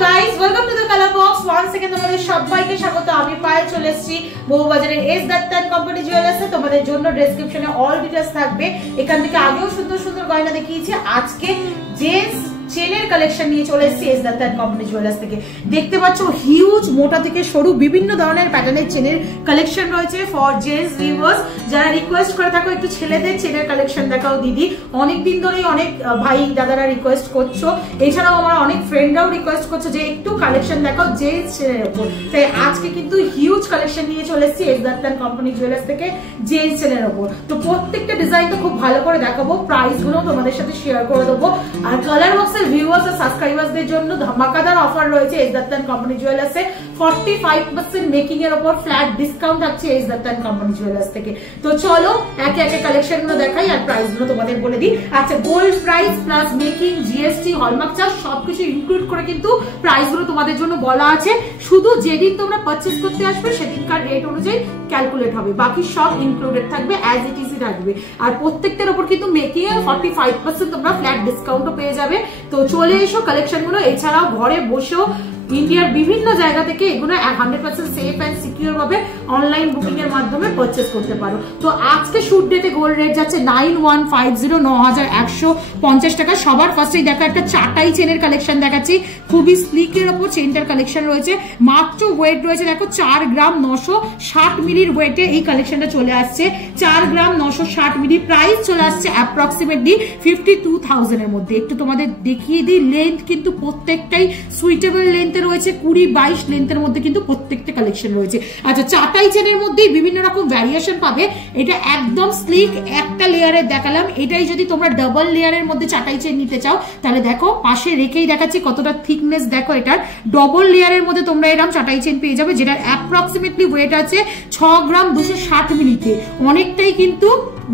guys, welcome to the color box. Once again তোমাদের সবাইকে স্বাগত। আমি পায়ে চলে এসেছি বহুবাজারের এস দত্ত এন্ড কোম্পানি জুয়েলার্সে। তোমাদের জন্য ডেসক্রিপশনে অল ডিটেইলস থাকবে। এখান থেকে আগেও সুন্দর সুন্দর গয়না দেখিয়েছি। আজকে জেন্টস চেনের কালেকশন নিয়ে চলে এসেছি S Dutta and company jewellers থেকে। দেখতে পাচ্ছ হিউজ মোটা থেকে সরু বিভিন্ন ধরনের প্যাটার্নের চেনের কালেকশন রয়েছে ফর জেন্টস ভিউয়ার্স। যারা রিকোয়েস্ট করে থাকো একটু ছেলেদের চেনের কালেকশন দেখাও দিদি, অনেকদিন ধরেই অনেক ভাই দাদারা রিকোয়েস্ট করছো, এছাড়াও আমার অনেক ফ্রেন্ডরাও রিকোয়েস্ট করছো যে একটু কালেকশন দেখাও জেন্টস চেনের উপর। তাই আজকে কিন্তু হিউজ কালেকশন নিয়ে চলে এসেছি S Dutta and company jewellers থেকে জেন্টস চেনের উপর। তো প্রত্যেকটা ডিজাইন তো খুব ভালো করে দেখাবো, প্রাইস গুলো তোমাদের সাথে শেয়ার করে দেবো। আর কালার বক্স ভিউয়ার্স আর সাবস্ক্রাইবারদের জন্য ধামাকাদার অফার রয়েছে এস দত্ত এন্ড কোম্পানি জুয়েলার্সে। 45% মেকিং এর উপর ফ্ল্যাট ডিসকাউন্ট থাকছে S Dutta and company jewellers থেকে। তো চলো একে একে কালেকশন গুলো দেখাই আর প্রাইস গুলো তোমাদের বলে দিই। আচ্ছা, gold price plus making, GST, hallmark charge সবকিছু ইনক্লুড করে কিন্তু প্রাইস গুলো তোমাদের জন্য বলা আছে। শুধু যেদিন তোমরা পারচেজ করতে আসবে সেদিনকার রেট অনুযায়ী ক্যালকুলেট হবে, বাকি সব ইনক্লুডেড থাকবে, অ্যাজ ইট ইজ থাকবে। আর প্রত্যেকটার উপর কিন্তু মেকিং এর 45% তোমরা ফ্ল্যাট ডিসকাউন্টও পেয়ে যাবে। তো চলে এসো কালেকশন গুলো। এছাড়াও ঘরে বসেও ইন্ডিয়ার বিভিন্ন জায়গা থেকে এগুলো 100% সেফ এন্ড সিকিউর ভাবে অনলাইন বুকিং এর মাধ্যমে পারচেজ করতে পারো। তো আজকে শুট ডেটে গোল্ড রেট যাচ্ছে 9150, 9150 টাকা। সবার ফার্স্টেই দেখা একটা চাটাই চেনের কালেকশন দেখাচ্ছি, খুবই স্লিক এর উপর চেনটার কালেকশন রয়েছে। মাত্র ওয়েট রয়েছে দেখো 4 গ্রাম 960 মিলির ওয়েটে এই কালেকশনটা চলে আসছে। 4 গ্রাম 960 মিলি, প্রাইস চলে আসছে অ্যাপ্রক্সিমেটলি 52,000 এর মধ্যে। একটু তোমাদের দেখিয়ে দিই, লেন্থ কিন্তু প্রত্যেকটাই সুইটেবল লেন্থ রয়েছে, 20-22 লেন্থের মধ্যে কিন্তু প্রত্যেকটা কালেকশন রয়েছে। আচ্ছা, চাটাই চেনের মধ্যে বিভিন্ন রকম ভ্যারিয়েশন পাবে। এটা একদম স্লিক একটা লেয়ারের দেখালাম, এটাই যদি তোমরা ডাবল লেয়ারের মধ্যে চাটাই চেন নিতে চাও তাহলে দেখো পাশে রেখেই দেখাচ্ছি কতটা থিকনেস। দেখো এটার ডবল লেয়ারের মধ্যে তোমরা এরকম চাটাই চেন পেয়ে যাবে, যেটার অ্যাপ্রক্সিমেটলি ওয়েট আছে 6 গ্রাম 260 মিলিতে। অনেকটাই কিন্তু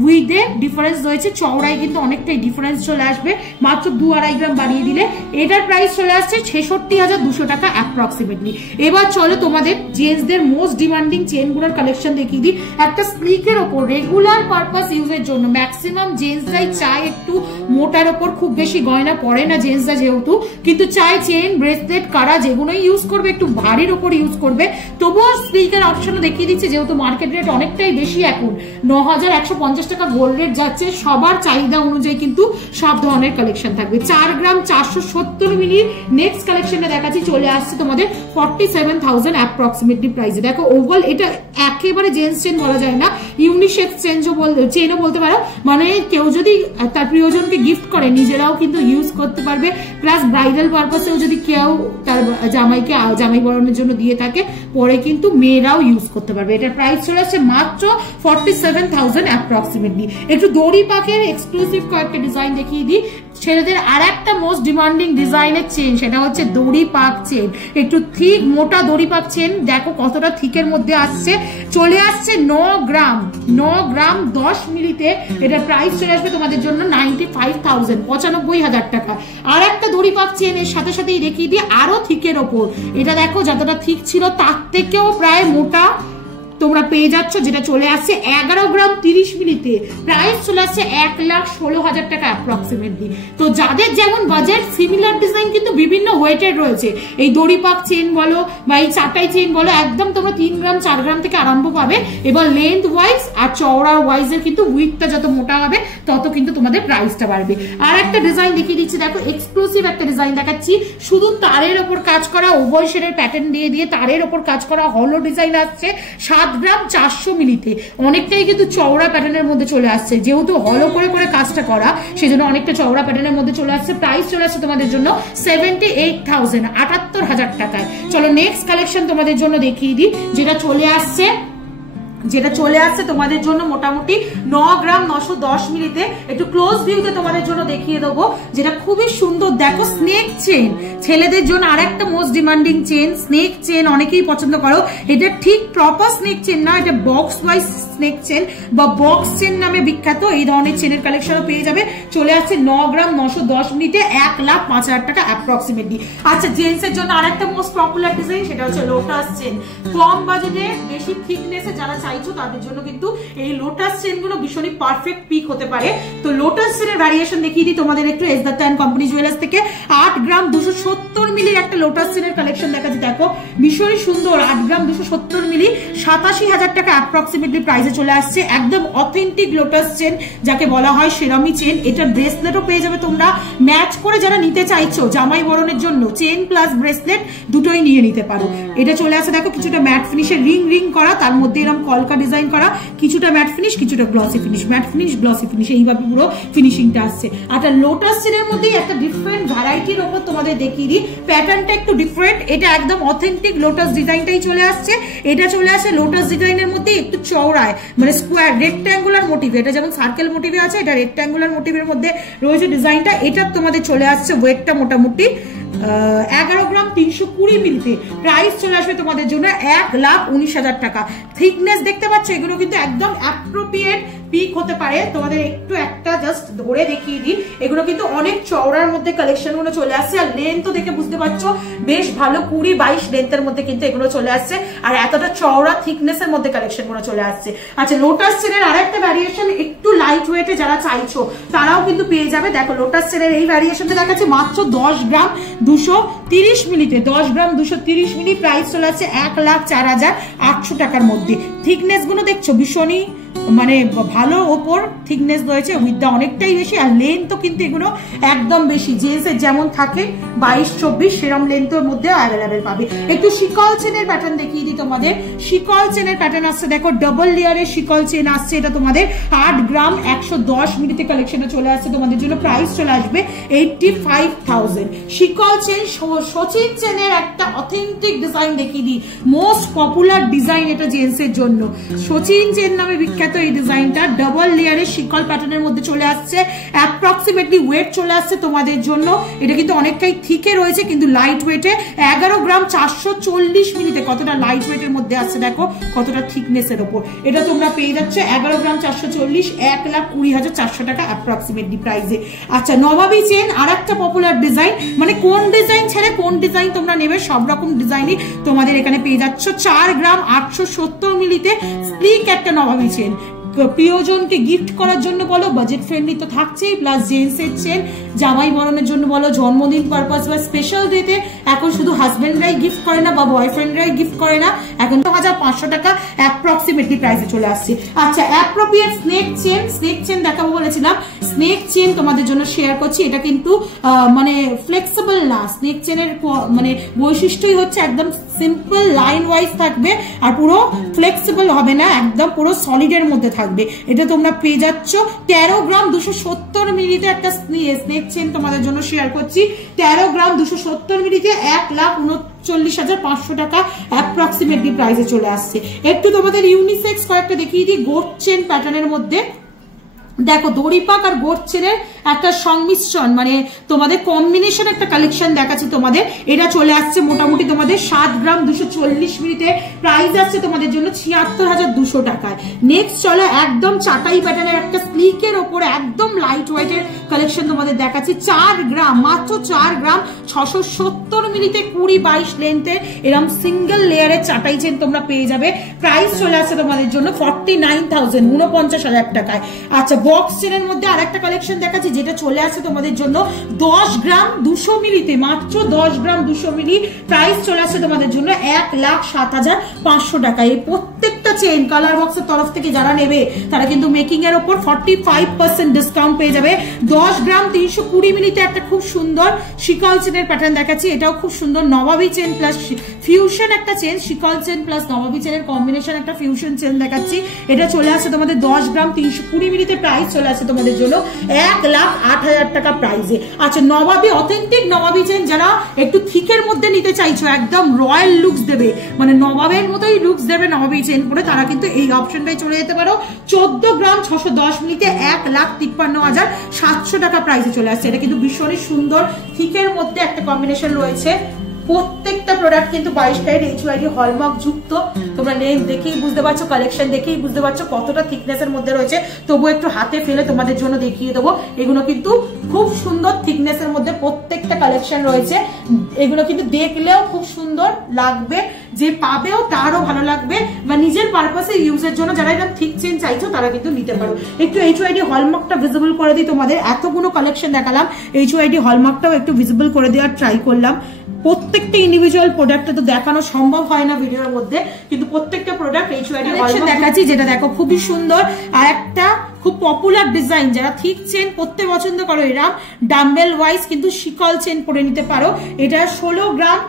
উইথে ডিফারেন্স রয়েছে, চওড়ায় কিন্তু অনেকটাই ডিফারেন্স চলে আসবে। মাত্র 2-2.5 গ্রাম বাড়িয়ে দিলে এটার প্রাইস চলে আসছে 66,200 টাকা অ্যাপ্রক্সিমেটলি। এবার চলো তোমাদের জেন্টসদের মোস্ট ডিমান্ডিং চেনগুলোর কালেকশন দেখিয়ে দিই। একটা স্লিকের ওপর রেগুলার পারপাস ইউজের জন্য ম্যাক্সিমাম জেন্টসরাই চায় একটু মোটার ওপর, খুব বেশি গয়না পরে না জেন্টসরা যেহেতু, কিন্তু চায় চেন, ব্রেসলেট, কারা যেগুলোই ইউজ করবে একটু ভারীর ওপর ইউজ করবে। তবুও স্লিকের অপশনও দেখিয়ে দিচ্ছে, যেহেতু মার্কেট রেট অনেকটাই বেশি, এখন 9150 টাকা গোল্ড রেট যাচ্ছে। সবার চাহিদা অনুযায়ী কিন্তু সব ধরনের কালেকশন থাকবে। 4 গ্রাম 470 মিলির নেক্সট কালেকশনটা দেখাচ্ছি, চলে আসছে তোমাদের 47,000 অ্যাপ্রক্সিমেটলি প্রাইসে। দেখো ওভাল, এটা একেবারে জেন্টস চেন বলা যায় না, ইউনিসেক্স চেনও বলতে পারো। মানে কেউ যদি তার প্রিয়জনকে গিফট করে নিজেরাও কিন্তু ইউজ করতে পারবে, প্লাস ব্রাইডাল পারপাসেও যদি কেউ তার জামাই বরণের জন্য দিয়ে থাকে পরে কিন্তু মেয়েরাও ইউজ করতে পারবে। এটার প্রাইস চলে আসছে মাত্র 47,000 অ্যাপ্রক্সিমেটলি। একটু দড়ি পাকের এক্সক্লুসিভ কয়েকটা ডিজাইন দেখিয়ে দিই। ছেলেদের আর একটা মোস্ট ডিমান্ডিং ডিজাইনের চেন, সেটা হচ্ছে দড়ি পাক চেন। একটু থিক মোটা দড়ি পাক চেন, দেখো কতটা থিকের মধ্যে আসছে। চলে আসছে 9 গ্রাম 10 মিলিতে। এটার প্রাইস চলে আসবে তোমাদের জন্য 95,000, 95,000 টাকা। আর একটা দড়ি পাক চেন এর সাথে সাথেই দেখিয়ে দিই আরো থিকের ওপর। এটা দেখো যতটা থিক ছিল তার থেকেও প্রায় মোটা তোমরা পেয়ে যাচ্ছ, যেটা চলে আসছে 11 গ্রাম 30 মিলিতে। প্রাইস চলে আসছে 1,16,000 টাকা অ্যাপ্রক্সিমেটলি। তো যাদের যেমন বাজেট, সিমিলার ডিজাইন কিন্তু বিভিন্ন ওয়েটের রয়েছে। এই দড়ি পাক চেন বলো বা এই চাটাই চেন বলো, একদম তোমরা 3 গ্রাম 4 গ্রাম থেকে আরম্ভ পাবে। এবার লেন্থ ওয়াইজ আর চওড়া ওয়াইজ এর কিন্তু উইথটা যত মোটা হবে তত কিন্তু তোমাদের প্রাইসটা বাড়বে। আর একটা ডিজাইন দেখিয়ে দিচ্ছি, দেখো এক্সক্লুসিভ একটা ডিজাইন দেখাচ্ছি, শুধু তারের ওপর কাজ করা, ওভাল শেডের প্যাটার্ন দিয়ে তারের ওপর কাজ করা হলো ডিজাইন আসছে 7 গ্রাম 400 মিলিতে। অনেকটাই কিন্তু চওড়া প্যাটার্নের মধ্যে চলে আসছে, যেহেতু হলো করে কাজটা করা সেজন্য অনেকটা চওড়া প্যাটার্নের মধ্যে চলে আসছে। প্রাইস চলে আসছে তোমাদের জন্য 78,000, 78,000 টাকায়। চলো নেক্সট কালেকশন তোমাদের জন্য দেখিয়ে দিই, যেটা চলে আসছে তোমাদের জন্য মোটামুটি 9 গ্রাম 910 মিলিতে। একটু ক্লোজ ভিউতে তোমাদের জন্য দেখিয়ে দেবো, যেটা খুবই সুন্দর। দেখো স্নেক চেন, ছেলেদের জন্য আর একটা most demanding chain, snake chain অনেকেই পছন্দ করো। এটা ঠিক প্রপার স্নেক চেন না, এটা বক্স ওয়াইজ স্নেক চেন বা বক্স চেন নামে বিখ্যাত। এই ধরনের চেনের কালেকশনও পেয়ে যাবে। চলে আসছে 9 গ্রাম 910 মিলিতে, 1,05,000 টাকা অ্যাপ্রক্সিমেটলি। আচ্ছা, জেন্টস এর জন্য আর একটা মোস্ট পপুলার ডিজাইন, সেটা হচ্ছে লোটাস চেন। কম বাজেটে বেশি থিকনেসে যারা চাইছো তাদের জন্য কিন্তু এই লোটাস চেন গুলো ভীষণই পারফেক্ট পিক হতে পারে। তো লোটাস চেনের ভ্যারিয়েশন দেখিয়ে দিই তোমাদের একটু S Dutta and company jewellers থেকে। 8 গ্রাম 270 270 মিলির একটা লোটাস চেনের কালেকশন দেখাচ্ছি। দেখো ভীষণই সুন্দর, 8 গ্রাম 270 মিলি, 87,000 টাকা অ্যাপ্রক্সিমেটলি প্রাইসে চলে আসছে। একদম অথেন্টিক লোটাস চেন যাকে বলা হয়, সেরামি চেন। এটা ব্রেসলেটও পেয়ে যাবে তোমরা, ম্যাচ করে যারা নিতে চাইছো জামাই বরণের জন্য চেন প্লাস ব্রেসলেট দুটোই নিয়ে নিতে পারো। এটা চলে আসে দেখো কিছুটা ম্যাট ফিনিশের, রিং রিং করা, তার মধ্যে এরকম কলকা ডিজাইন করা, কিছুটা ম্যাট ফিনিশ কিছুটা glossy finish, mat finish glossy finish, এইভাবে পুরো ফিনিশিংটা আসছে। আর লোটাস চেনের মধ্যেই একটা ডিফারেন্ট ভ্যারাইটির ওপর তোমাদের দেখিয়ে দিই, প্যাটার্নটা একটু ডিফারেন্ট। এটা একদম অথেন্টিক লোটাস ডিজাইনটাই চলে আসছে। এটা চলে আসে লোটাস ডিজাইনের মধ্যে একটু চওড়ায়, মানে স্কোয়ার রেক্ট্যাঙ্গুলার মোটিভ। এটা যেমন সার্কেল মোটিভে আছে, এটা রেক্ট্যাঙ্গুলার মোটিভের মধ্যে রয়েছে ডিজাইনটা। এটা তোমাদের চলে আসছে ওয়েটটা মোটামুটি 11 গ্রাম 320 মিলিতে। প্রাইস চলে আসবে তোমাদের জন্য 1,19,000 টাকা। থিকনেস দেখতে পাচ্ছ, এগুলো কিন্তু একদম অ্যাপ্রোপ্রিয়েট পিক হতে পারে। তোমাদের একটু একটা জাস্ট ধরে দেখিয়ে দিই, এগুলো কিন্তু অনেক চওড়ার মধ্যে কালেকশন গুলো চলে আসছে। আর লেন্থ তো দেখে বুঝতে পারছো বেশ ভালো, 20-22 লেন্থের মধ্যে কিন্তু এগুলো চলে আসছে। আর এতটা চওড়া থিকনেস এর মধ্যে কালেকশন গুলো চলে আসছে। আচ্ছা, লোটাস চেনের আরেকটা ভ্যারিয়েশন একটু লাইট ওয়েটে যারা চাইছো তারাও কিন্তু পেয়ে যাবে। দেখো লোটাস চেনের এই ভ্যারিয়েশনটা দেখাচ্ছি মাত্র 10 গ্রাম 230 মিলিতে, 10 গ্রাম 230 মিলি। প্রাইস চলে আসছে 1,04,800 টাকার মধ্যে। থিকনেস গুলো দেখছো ভীষণই মানে ভালো ওপর থিকনেস রয়েছে, উইথটা অনেকটাই বেশি। আর লেন্থ তো কিন্তু এগুলো একদম বেশি, জেন্টসের যেমন থাকে 22-24 সেরকম লেন্থের মধ্যে অ্যাভেলেবেল পাবে। একটু শিকল চেনের প্যাটার্ন দেখিয়ে দিই তোমাদের। শিকল চেনের প্যাটার্ন আসছে দেখো, ডাবল লেয়ারের শিকল চেন আসছে। এটা তোমাদের 8 গ্রাম 110 মিলিতে কালেকশনে চলে আসছে তোমাদের জন্য। প্রাইস চলে আসবে 85,000। শিকল চেন সচিন চেনের একটা অথেন্টিক ডিজাইন দেখিয়ে দিই, মোস্ট পপুলার ডিজাইন এটা জেন্টসের জন্য। সচিন চেন নামে বিখ্যাত এই ডিজাইনটা, ডাবল লেয়ারের শিকল প্যাটার্নের মধ্যে চলে আসছে। অ্যাপ্রক্সিমেটলি ওয়েট চলে আসছে তোমাদের জন্য, এটা কিন্তু অনেকটাই থিকে রয়েছে কিন্তু লাইট ওয়েটে, 11 গ্রাম 440 মিলিতে। কতটা লাইট ওয়েটের মধ্যে আসছে দেখো, কতটা থিকনেসের ওপর। এটা তোমরা পেয়ে যাচ্ছে 11 গ্রাম 440, 1,20,400 টাকা অ্যাপ্রক্সিমেটলি প্রাইসে। আচ্ছা, নবাবী চেন আর একটা পপুলার ডিজাইন, মানে কোন ডিজাইন ছেড়ে কোন ডিজাইন তোমরা নেবে সব রকম ডিজাইনই তোমাদের এখানে পেয়ে যাচ্ছ। 4 গ্রাম 870 মিলিতে স্প্লিক একটা নবাবী চেন। প্রিয়জনকে গিফট করার জন্য বলো, বাজেট ফ্রেন্ডলি তো থাকছেই, প্লাস জেন্টসের চেন জামাই বরণের জন্য বলো, জন্মদিন পারপাস বা স্পেশাল ডেতে। এখন শুধু হাজবেন্ডরাই গিফট করে না বা বয়ফ্রেন্ডরাই গিফট করে না, এখন 1,500 টাকা অ্যাপ্রক্সিমেটলি প্রাইসে চলে আসছে। আচ্ছা, appropriate snake chain, snake chain দেখাবো বলেছিলাম, স্নেক চেন তোমাদের জন্য শেয়ার করছি। এটা কিন্তু মানে ফ্লেক্সিবল না, স্নেক চেনের মানে বৈশিষ্ট্যই হচ্ছে একদম সিম্পল লাইন ওয়াইজ থাকবে আর পুরো ফ্লেক্সিবল হবে না, একদম পুরো সলিডের মধ্যে থাকবে। এটা তোমরা পেয়ে যাচ্ছ 13 গ্রাম 270 মিলিতে একটা স্নেক চেন তোমাদের জন্য শেয়ার করছি। 13 গ্রাম 270 মিলিতে 1,39,500 টাকা অ্যাপ্রক্সিমেটলি প্রাইসে চলে আসছে। একটু তোমাদের ইউনিসেক্স কয়েকটা দেখিয়ে দিই গোট চেন প্যাটার্নের মধ্যে। দেখো দড়িপাক আর গোট চেনের একটা সংমিশ্রণ, মানে তোমাদের কম্বিনেশন একটা কালেকশন দেখাচ্ছি তোমাদের। এটা চলে আসছে মোটামুটি তোমাদের 7 গ্রাম 240 মিলিতে। প্রাইস আসছে তোমাদের জন্য 76,200 টাকায়। নেক্সট চলো একদম চাটাই প্যাটার্নের একটা স্লিকের ওপরে একদম লাইট ওয়েটের কালেকশন তোমাদের দেখাচ্ছি। 4 গ্রাম মাত্র 4 গ্রাম 670 মিলিতে 20-22 লেন্থের এরকম সিঙ্গেল লেয়ারের চাটাই চেন তোমরা পেয়ে যাবে। প্রাইস চলে আসছে তোমাদের জন্য 49,000, 49,000 টাকায়। আচ্ছা, বক্স চেনের মধ্যে আরেকটা কালেকশন দেখাচ্ছি যেটা চলে আসছে তোমাদের জন্য 10 গ্রাম 200 মিলিতে, মাত্র 10 গ্রাম 200 মিলি। প্রাইস চলে আসছে তোমাদের জন্য 1,07,500 টাকা। এই প্রত্যেকটা চেন কালার বক্সের তরফ থেকে যারা নেবে তারা কিন্তু মেকিং এর উপর 45% ডিসকাউন্ট পেয়ে যাবে। 10 গ্রাম 320 মিলিতে একটা খুব সুন্দর শিকল চেনের প্যাটার্ন দেখাচ্ছি, এটাও খুব সুন্দর। নবাবী চেন প্লাস ফিউশন একটা চেন, শিকল চেন প্লাস নবাবী চেনের কম্বিনেশন একটা ফিউশন চেন দেখাচ্ছি। এটা চলে আসছে তোমাদের 10 গ্রাম 320 মিলিতে। প্রাইস চলে আসছে তোমাদের জন্য 1,08,000 টাকা প্রাইসে। আচ্ছা, নবাবী অথেন্টিক নবাবী চেন যারা একটু থিকের মধ্যে নিতে চাইছো, একদম রয়্যাল লুকস দেবে, মানে নবাবের মতোই লুকস দেবে নবাবী চেন পরে, তারা কিন্তু এই অপশনটাই চলে যেতে পারো। 14 গ্রাম 610 মিলিতে 1,53,700 টাকা প্রাইসে চলে আসছে। এটা কিন্তু ভীষণই সুন্দর থিকের মধ্যে একটা কম্বিনেশন রয়েছে। প্রত্যেকটা প্রোডাক্ট কিন্তু 22 ক্যারেট HUID হলমার্ক যুক্ত। তোমরা নেম দেখেই বুঝতে পারছো, কালেকশন দেখেই বুঝতে পারছো কতটা থিকনেসের মধ্যে রয়েছে। তবু একটু হাতে ফেলে তোমাদের জন্য দেখিয়ে দেবো। এগুলো কিন্তু খুব সুন্দর থিকনেসের মধ্যে প্রত্যেকটা কালেকশন রয়েছে। এগুলো কিন্তু দেখলেও খুব সুন্দর লাগবে, যে পাবেও তারও ভালো লাগবে, বা নিজের পারপাসে ইউজের জন্য যারা এরকম থিক চেন চাইছো তারা কিন্তু নিতে পারো। একটু HYD হলমার্কটা ভিজিবল করে দিই তোমাদের, এতগুলো কালেকশন দেখালাম, HYD হলমার্কটাও একটু ভিজিবল করে দেওয়ার ট্রাই করলাম। প্রত্যেকটা ইন্ডিভিজুয়াল প্রোডাক্টটা তো দেখানো সম্ভব হয় না ভিডিওর মধ্যে, কিন্তু প্রত্যেকটা প্রোডাক্ট HYD কালেকশন দেখাচ্ছি, যেটা দেখো খুবই সুন্দর। আর একটা খুব পপুলার ডিজাইন, যারা থিক চেন পরতে পছন্দ করো এরা ডাম্বেল ওয়াইজ কিন্তু শিকল চেন পরে নিতে পারো। এটা 16 গ্রাম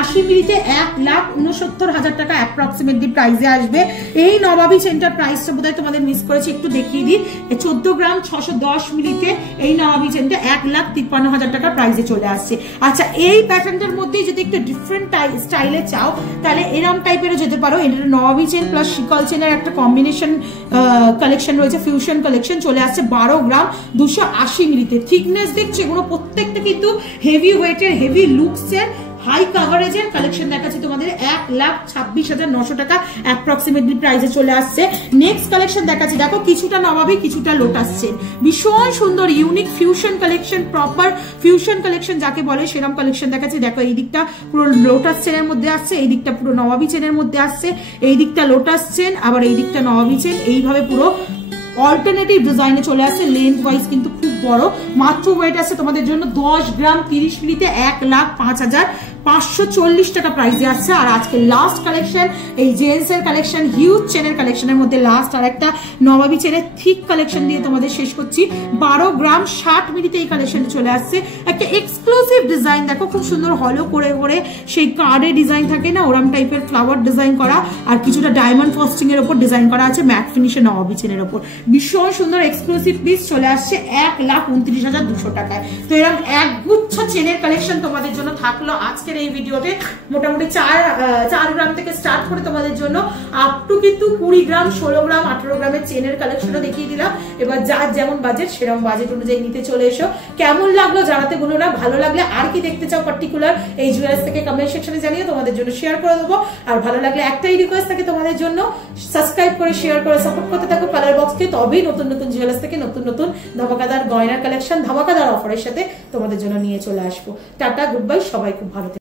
80 মিলিতে 1,69,000 টাকা অ্যাপ্রক্সিমেটলি প্রাইসে আসবে। এই নবাবী চেনটার প্রাইসটা বোধহয় তোমাদের মিস করেছি, একটু দেখিয়ে দিই। 14 গ্রাম 610 মিলিতে এই নবাবী চেনটা 1,53,000 টাকা প্রাইসে চলে আসছে। আচ্ছা, এই প্যাটার্নটার মধ্যেই যদি একটু ডিফারেন্ট স্টাইলে চাও তাহলে এরম টাইপেরও যেতে পারো। এটা নবাবী চেন প্লাস শিকল চেনের একটা কম্বিনেশন কালেকশন রয়েছে, ফিউশন কালেকশন চলে আসছে 12 গ্রাম 280 মিলিতে। থিকনেস দেখছো, এগুলো প্রত্যেকটা কিন্তু হেভি ওয়েটের, হেভি লুকসের, হাই কাভারেজের কালেকশন দেখাচ্ছি তোমাদের। 1,26,900 টাকা অ্যাপ্রক্সিমেটলি প্রাইসে চলে আসছে। নেক্সট কালেকশন দেখাচ্ছি, দেখো কিছুটা নবাবী কিছুটা লোটাস চেন, ভীষণ সুন্দর unique fusion collection, proper fusion collection যাকে বলে সেরকম কালেকশন দেখাচ্ছি। দেখো এই দিকটা পুরো লোটাস চেনের মধ্যে আসছে, এই দিকটা পুরো নবাবী চেনের মধ্যে আসছে, এই দিকটা লোটাস চেন, আবার এই দিকটা নবাবী চেন, এইভাবে পুরো অল্টারনেটিভ ডিজাইনে চলে আসছে। লেন্থ ওয়াইজ কিন্তু খুব বড়, মাত্র ওয়েট আছে তোমাদের জন্য 10 গ্রাম 30 মিলিতে 1,05,540 টাকা প্রাইসে আসছে। আর আজকে লাস্ট কালেকশন, এই জেন্টস এর কালেকশন, হিউজ চেনের কালেকশনের মধ্যে লাস্ট আর একটা নবাবী চেনের থিক কালেকশন দিয়ে তোমাদের শেষ করছি। 12 গ্রাম 60 মিলিতে এই কালেকশন চলে আসছে। একটা এক্সক্লুসিভ ডিজাইন দেখো, খুব সুন্দর হলো করে করে সেই কার্ডে ডিজাইন থাকে না, ওরম টাইপের ফ্লাওয়ার ডিজাইন করা, আর কিছুটা ডায়মন্ড ফস্টিং এর উপর ডিজাইন করা আছে ম্যাট ফিনিশে নবাবী চেনের উপর। ভীষণ সুন্দর এক্সক্লুসিভ পিস চলে আসছে 1,29,200 টাকায়। তো এরকম একগুচ্ছ চেনের কালেকশন তোমাদের জন্য থাকলো আজকের এই ভিডিওতে। মোটামুটি 4 গ্রাম থেকে স্টার্ট করে তোমাদের জন্য আপ টু কিন্তু 20 গ্রাম 16 গ্রাম 18 গ্রামের চেনের কালেকশনও দেখিয়ে দিলাম। এবার যার যেমন বাজেট সেরকম বাজেট অনুযায়ী নিতে চলে এসো। কেমন লাগলো জানাতে ভুলো না, ভালো লাগলে আর কি দেখতে চাও পার্টিকুলার এই জুয়েলার্স থেকে কমেন্ট সেকশনে জানিয়ে তোমাদের জন্য শেয়ার করে দেবো। আর ভালো লাগলে একটাই রিকোয়েস্ট থাকে তোমাদের জন্য, সাবস্ক্রাইব করে শেয়ার করে সাপোর্ট করতে থাকো কালার বক্সকে, তবেই নতুন নতুন জুয়েলার্স থেকে নতুন নতুন ধামাকাদার গয়নার কালেকশন ধামাকাদার অফারের সাথে তোমাদের জন্য নিয়ে চলে আসবো। টাটা, গুড বাই, সবাই খুব ভালো।